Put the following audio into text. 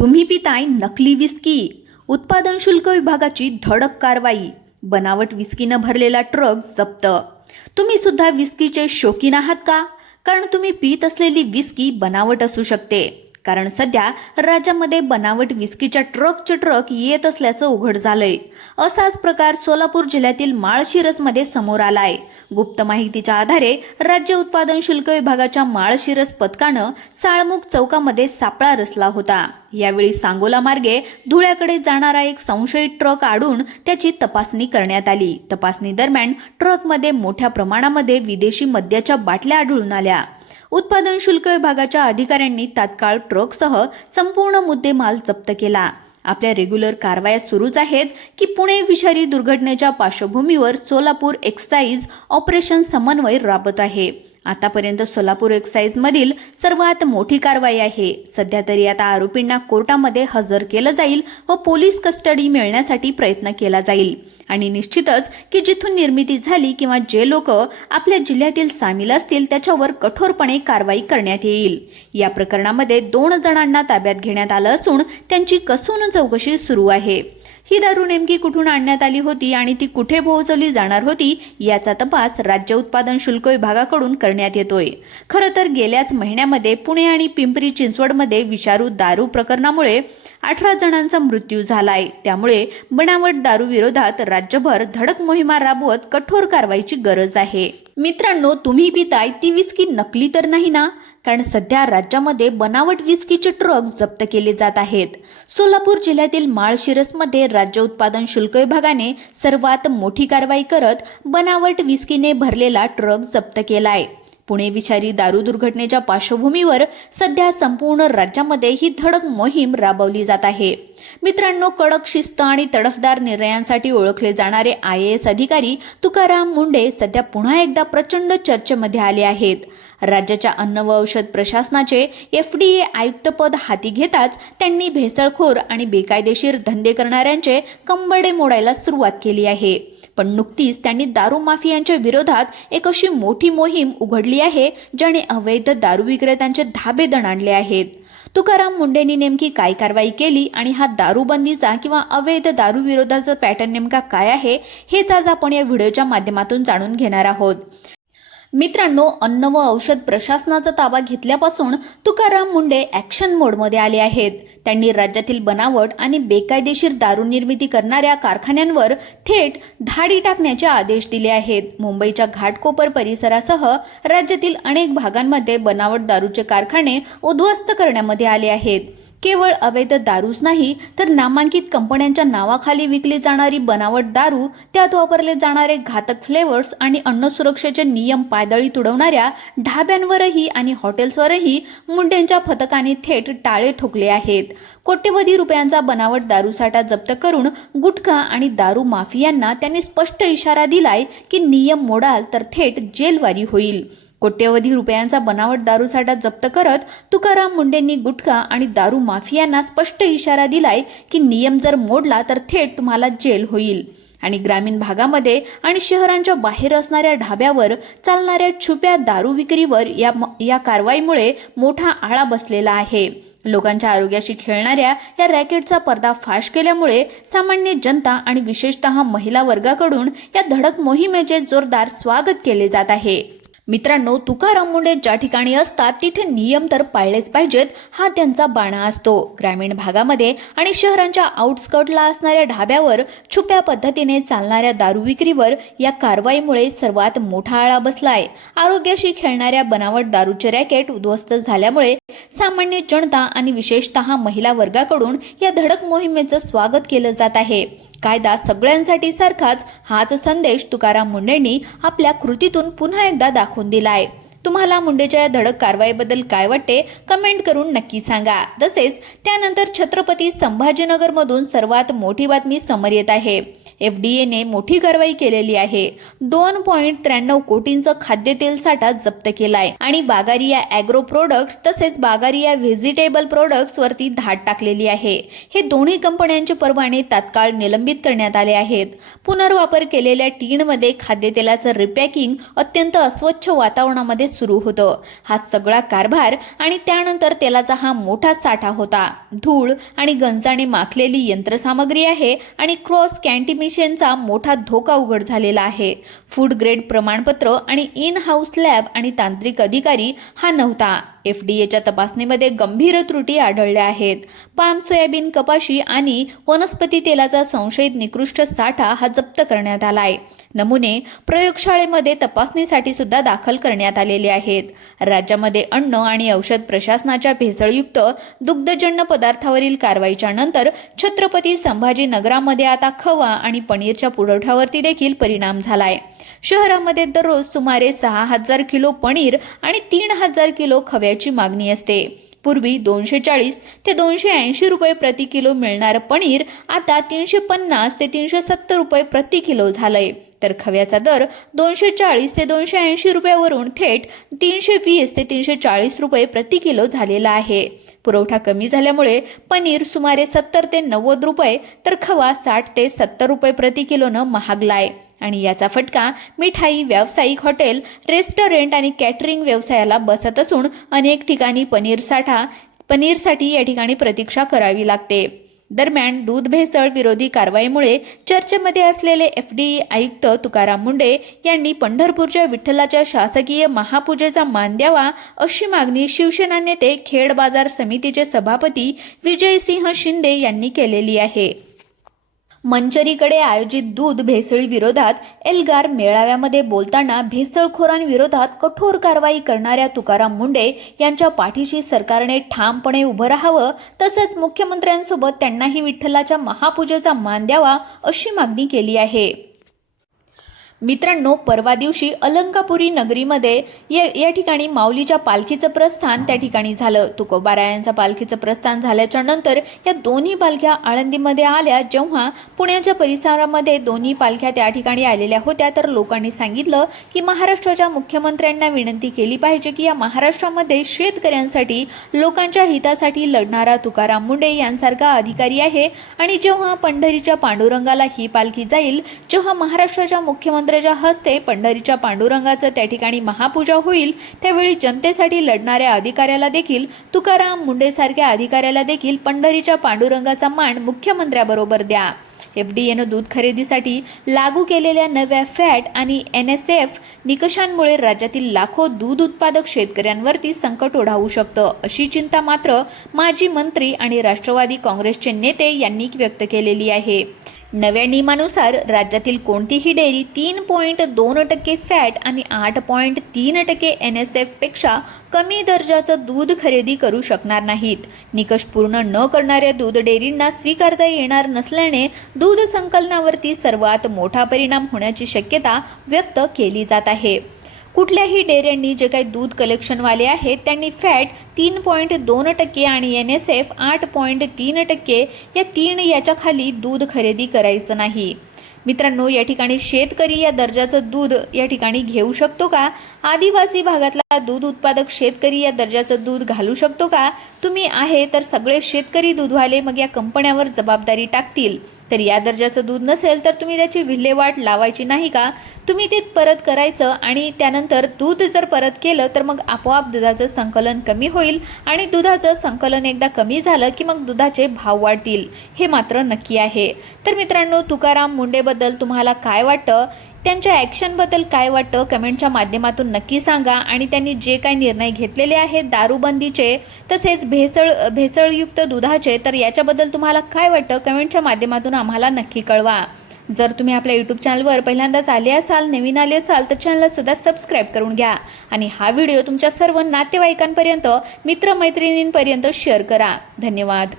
तुम्ही पिताय नकली विस्की, उत्पादन शुल्क विभागाची धडक कारवाई, बनावट विस्कीनं भरलेला ट्रक जप्त। तुम्ही सुद्धा विस्कीचे शौकीन आहात का? कारण तुम्ही पीत असलेली विस्की बनावट असू शकते। कारण सध्या राज्यामध्ये बनावट विस्कीच्या ट्रकचे ट्रक येत असल्याचं उघड झालंय। असाच प्रकार सोलापूर जिल्ह्यातील माळशिरसमध्ये समोर आलाय। गुप्त माहितीच्या आधारे राज्य उत्पादन शुल्क विभागाच्या माळशिरस पथकानं साळमुख चौकामध्ये सापळा रचला होता। यावेळी सांगोला मार्गे धुळ्याकडे जाणारा एक संशयित ट्रक आढळून त्याची तपासणी करण्यात आली। तपासणी दरम्यान ट्रकमध्ये मोठ्या प्रमाणामध्ये विदेशी मद्याच्या बाटल्या आढळून आल्या। उत्पादन शुल्क विभागाच्या अधिकाऱ्यांनी तात्काळ ट्रकसह संपूर्ण मुद्देमाल जप्त केला। आपल्या रेग्युलर कारवाया सुरूच आहेत की पुणे विषारी दुर्घटनेच्या पार्श्वभूमीवर सोलापूर एक्साईज ऑपरेशन समन्वय राबत आहे। आतापर्यंत सोलापूर एक्साईज मधील सर्वात मोठी कारवाई आहे। सध्या तरी आता आरोपींना कोर्टामध्ये हजर केलं जाईल व पोलीस कस्टडी मिळण्यासाठी प्रयत्न केला जाईल। आणि निश्चितच की जिथून निर्मिती झाली किंवा जे लोक आपल्या जिल्ह्यातील सामील असतील त्याच्यावर कठोरपणे कारवाई करण्यात येईल। या प्रकरणामध्ये 2 जणांना ताब्यात घेण्यात आलं असून त्यांची कसून चौकशी सुरू आहे। ही दारू नेमकी कुठून आणण्यात आली होती आणि ती कुठे पोहोचवली जाणार होती याचा तपास राज्य उत्पादन शुल्क विभागाकडून करण्यात येतोय। खरं तर गेल्याच महिन्यामध्ये पुणे आणि पिंपरी चिंचवडमध्ये विषारू दारू प्रकरणामुळे 18 जणांचा मृत्यू झालाय। त्यामुळे बनावट दारू विरोधात राज्यभर धडक मोहिमा राबवत कठोर कारवाईची गरज आहे। मित्रांनो, तुम्ही पिताय ती विस्की नकली तर नाही ना? कारण सध्या राज्यामध्ये बनावट विस्कीचे ट्रक जप्त केले जात आहेत। सोलापूर जिल्ह्यातील माळशिरसमध्ये राज्य उत्पादन शुल्क विभागाने सर्वात मोठी कारवाई करत बनावट विस्कीने भरलेला ट्रक जप्त केलाय। पुणे विषारी दारू दुर्घटनेच्या पार्श्वभूमीवर सध्या संपूर्ण राज्यामध्ये ही धडक मोहीम राबवली जात आहे। मित्रांनो, कडक शिस्त आणि तडफदार निर्णयांसाठी ओळखले जाणारे IAS अधिकारी तुकाराम मुंढे सध्या पुन्हा एकदा प्रचंड चर्चेमध्ये आले आहेत। राज्याच्या अन्न व औषध प्रशासनाचे FDA आयुक्तपद हाती घेताच त्यांनी भेसळखोर आणि बेकायदेशीर धंदे करणाऱ्यांचे कंबरडे मोडायला सुरुवात केली आहे। पण नुकतीच त्यांनी दारू माफियांच्या विरोधात एक अशी मोठी मोहीम उघडली आहे ज्याने अवैध दारू विक्रेत्यांचे धाबे दणाणले आहेत। तुकाराम मुंढेंनी नेमकी काय कारवाई केली आणि हा दारूबंदीचा किंवा अवैध दारू विरोधाचा पॅटर्न नेमका काय आहे हेच आज आपण या व्हिडिओच्या माध्यमातून जाणून घेणार आहोत। मित्रांनो, अन्न व औषध प्रशासनाचा ताबा घेतल्यापासून तुकाराम मुंढे ॲक्शन मोडमध्ये आले आहेत। त्यांनी राज्यातील बनावट आणि बेकायदेशीर दारू निर्मिती करणाऱ्या कारखान्यांवर थेट धाडी टाकण्याचे आदेश दिले आहेत। मुंबईच्या घाटकोपर परिसरासह राज्यातील अनेक भागांमध्ये बनावट दारूचे कारखाने उद्ध्वस्त करण्यामध्ये आले आहेत। केवळ अवैध दारूच नाही तर नामांकित कंपन्यांच्या नावाखाली विकली जाणारी बनावट दारू, त्यात वापरले जाणारे घातक फ्लेवर्स आणि अन्न सुरक्षेचे नियम पायदळी तुडवणाऱ्या ढाब्यांवरही आणि हॉटेल्सवरही मुंढेंच्या पथकाने थेट टाळे ठोकले आहेत। कोट्यवधी रुपयांचा बनावट दारूसाठा जप्त करून गुटखा आणि दारू माफियांना त्यांनी स्पष्ट इशारा दिलाय की नियम मोडाल तर थेट जेलवारी होईल। कोट्यवधी रुपयांचा बनावट दारूसाठा जप्त करत तुकाराम मुंढेंनी गुटखा आणि दारू माफियांना स्पष्ट इशारा दिलाय की नियम जर मोडला तर थेट तुम्हाला जेल होईल। आणि ग्रामीण भागामध्ये आणि शहरांच्या बाहेर असणाऱ्या ढाब्यावर चालणाऱ्या छुप्या दारू विक्रीवर या कारवाईमुळे मोठा आळा बसलेला आहे। लोकांच्या आरोग्याशी खेळणाऱ्या या रॅकेटचा पर्दाफाश केल्यामुळे सामान्य जनता आणि विशेषतः महिला वर्गाकडून या धडक मोहिमेचे जोरदार स्वागत केले जात आहे। मित्रांनो, तुकाराम मुंढे ज्या ठिकाणी असतात तिथे नियम तर पाळलेच पाहिजेत हा त्यांचा बाणा असतो। ग्रामीण भागामध्ये आणि शहरांच्या आउटस्कर्टला असणाऱ्या ढाब्यावर छुप्या पद्धतीने चालणाऱ्या दारू विक्रीवर या कारवाईमुळे सर्वात मोठा आळा बसलाय। आरोग्याशी खेळणाऱ्या बनावट दारूचे रॅकेट उद्ध्वस्त झाल्यामुळे सामान्य जनता आणि विशेषतः महिला वर्गाकडून या धडक मोहिमेचं स्वागत केलं जात आहे। कायदा सगळ्यांसाठी सारखाच हाच संदेश तुकाराम मुंढेंनी आपल्या कृतीतून पुन्हा एकदा दाखवून दिलाय। तुम्हाला मुंढेच्या या धडक कारवाईबद्दल काय वाटते कमेंट करून नक्की सांगा। तसेच त्यानंतर छत्रपती संभाजीनगरमधून सर्वात मोठी बातमी समोर येत आहे। FDAने मोठी कारवाई केलेली आहे। 2.93 कोटींचं खाद्यतेल साठा जप्त केलाय आणि बागारिया ॲग्रो प्रोडक्ट्स तसेच बागारिया व्हेजिटेबल प्रोडक्ट्स वरती धाड टाकलेली आहे। हे दोन्ही कंपन्यांचे परवाने तात्काळ निलंबित करण्यात आले आहेत। पुनर्वापर केलेल्या टीनमध्ये खाद्यतेलाचं रिपॅकिंग अत्यंत अस्वच्छ वातावरणामध्ये सुरू होतं. हा सगळा कारभार आणि त्यानंतर तेलाचा हा मोठा साठा होता. धूळ आणि गंजाने माखलेली यंत्रसामग्री आहे आणि क्रॉस कॅन्टिमिशनचा मोठा धोका उघड झालेला आहे. फूड ग्रेड प्रमाणपत्र आणि इन हाऊस लॅब आणि तांत्रिक अधिकारी हा नव्हता. FDAच्या तपासणीमध्ये गंभीर त्रुटी आढळल्या आहेत. पाम, सोयाबीन, कपाशी आणि वनस्पती तेलाचा संशयित निकृष्ट साठा हा जप्त करण्यात आलाय. नमुने प्रयोगशाळेमध्ये तपासणीसाठी सुद्धा दाखल करण्यात आलेले आहेत. राज्यामध्ये अन्न आणि औषध प्रशासनाच्या भेसळयुक्त दुग्धजन्य पदार्थावरील कारवाईच्या नंतर छत्रपती संभाजीनगरामध्ये आता खवा आणि पनीरच्या पुरवठ्यावरती देखील परिणाम झालाय. शहरामध्ये दररोज सुमारे 6,000 किलो पनीर आणि 3,000 किलो खव्याची मागणी असते. पूर्वी 240 ते 280 रुपये प्रति किलो मिळणारं पनीर आता 350 ते 370 रुपये प्रति किलो झालंय. तर खव्याचा दर 240 ते 280 रुपयावरून थेट 320 ते 340 रुपये प्रति किलो झालेला आहे. पुरवठा कमी झाल्यामुळे पनीर सुमारे 70 ते 90 रुपये तर खवा 60 ते 70 रुपये प्रति किलोनं महागलाय. आणि याचा फटका मिठाई, व्यावसायिक हॉटेल, रेस्टॉरंट आणि कॅटरिंग व्यवसायाला बसत असून अनेक ठिकाणी पनीरसाठी या ठिकाणी प्रतीक्षा करावी लागते. दरम्यान दूध भेसळ विरोधी कारवाईमुळे चर्चेमध्ये असलेले FDA आयुक्त तुकाराम मुंढे यांनी पंढरपूरच्या विठ्ठलाच्या शासकीय महापूजेचा मान द्यावा अशी मागणी शिवसेना नेते खेड बाजार समितीचे सभापती विजयसिंह शिंदे यांनी केलेली आहे. मंचरीकडे आयोजित दूध भेसळी विरोधात एल्गार मेळाव्यामध्ये बोलताना भेसळखोरांविरोधात कठोर कारवाई करणाऱ्या तुकाराम मुंढे यांच्या पाठीशी सरकारने ठामपणे उभं राहावं, तसंच मुख्यमंत्र्यांसोबत त्यांनाही विठ्ठलाच्या महापूजेचा मान द्यावा अशी मागणी केली आहे. मित्रांनो, परवा दिवशी अलंकापुरी नगरीमध्ये या ठिकाणी माऊलीच्या पालखीचं प्रस्थान त्या ठिकाणी झालं. तुकोबारायांच्या पालखीचं प्रस्थान झाल्याच्या नंतर या दोन्ही पालख्या आळंदीमध्ये आल्या. जेव्हा पुण्याच्या परिसरामध्ये दोन्ही पालख्या त्या ठिकाणी आलेल्या होत्या तर लोकांनी सांगितलं की महाराष्ट्राच्या मुख्यमंत्र्यांना विनंती केली पाहिजे की या महाराष्ट्रामध्ये शेतकऱ्यांसाठी, लोकांच्या हितासाठी लढणारा तुकाराम मुंढे यांसारखा अधिकारी आहे आणि जेव्हा पंढरीच्या पांडुरंगाला ही पालखी जाईल, जेव्हा महाराष्ट्राच्या मुख्यमंत्री हस्ते पंढरीच्या पांडुरंगाचं त्या ठिकाणी महापूजा होईल, त्यावेळी जनतेसाठी लढणाऱ्या अधिकाऱ्याला देखील, तुकाराम मुंढे सारख्या अधिकाऱ्याला देखील पंढरीच्या पांडुरंगाचा मान मुख्यमंत्र्याबरोबर द्या. FDAनं दूध खरेदीसाठी लागू केलेल्या नव्या फॅट आणि NSF निकषांमुळे राज्यातील लाखो दूध उत्पादक शेतकऱ्यांवरती संकट ओढावू शकतं अशी चिंता मात्र माजी मंत्री आणि राष्ट्रवादी काँग्रेसचे नेते यांनी व्यक्त केलेली आहे. नव्या नियमानुसार राज्यातील कोणतीही डेअरी 3.2% फॅट आणि 8.3% NSF पेक्षा कमी दर्जाचं दूध खरेदी करू शकणार नाहीत. निकष पूर्ण न करणाऱ्या दूध डेअरींना स्वीकारता येणार नसल्याने दूध संकलनावरती सर्वात मोठा परिणाम होण्याची शक्यता व्यक्त केली जात आहे. कुठल्याही डेअऱ्यांनी जे काही दूध कलेक्शनवाले आहेत त्यांनी फॅट 3.2% आणि NSF 8.3% याच्या खाली दूध खरेदी करायचं नाही. मित्रांनो, या ठिकाणी शेतकरी या दर्जाचं दूध या ठिकाणी घेऊ शकतो का? आदिवासी भागातला दूध उत्पादक शेतकरी या दर्जाचं दूध घालू शकतो का? तुम्ही आहे तर सगळे शेतकरी दूधवाले मग या कंपन्यावर जबाबदारी टाकतील. तर या दर्जाचं दूध नसेल तर तुम्ही त्याची विल्हेवाट लावायची नाही का? तुम्ही ते परत करायचं आणि त्यानंतर दूध जर परत केलं तर मग आपोआप दुधाचं संकलन कमी होईल आणि दुधाचं संकलन एकदा कमी झालं की मग दुधाचे भाव वाढतील, हे मात्र नक्की आहे. तर मित्रांनो, तुकाराम मुंढेबद्दल तुम्हाला काय वाटतं? त्यांच्या ॲक्शनबद्दल काय वाटतं कमेंटच्या माध्यमातून नक्की सांगा. आणि त्यांनी जे काही निर्णय घेतलेले आहेत दारूबंदीचे तसेच भेसळयुक्त दुधाचे, तर याच्याबद्दल तुम्हाला काय वाटतं कमेंटच्या माध्यमातून आम्हाला नक्की कळवा. जर तुम्ही आपल्या यूट्यूब चॅनलवर पहिल्यांदाच आले असाल, नवीन आले असाल तर चॅनलसुद्धा सबस्क्राईब करून घ्या आणि हा व्हिडिओ तुमच्या सर्व नातेवाईकांपर्यंत, मित्रमैत्रिणींपर्यंत शेअर करा. धन्यवाद.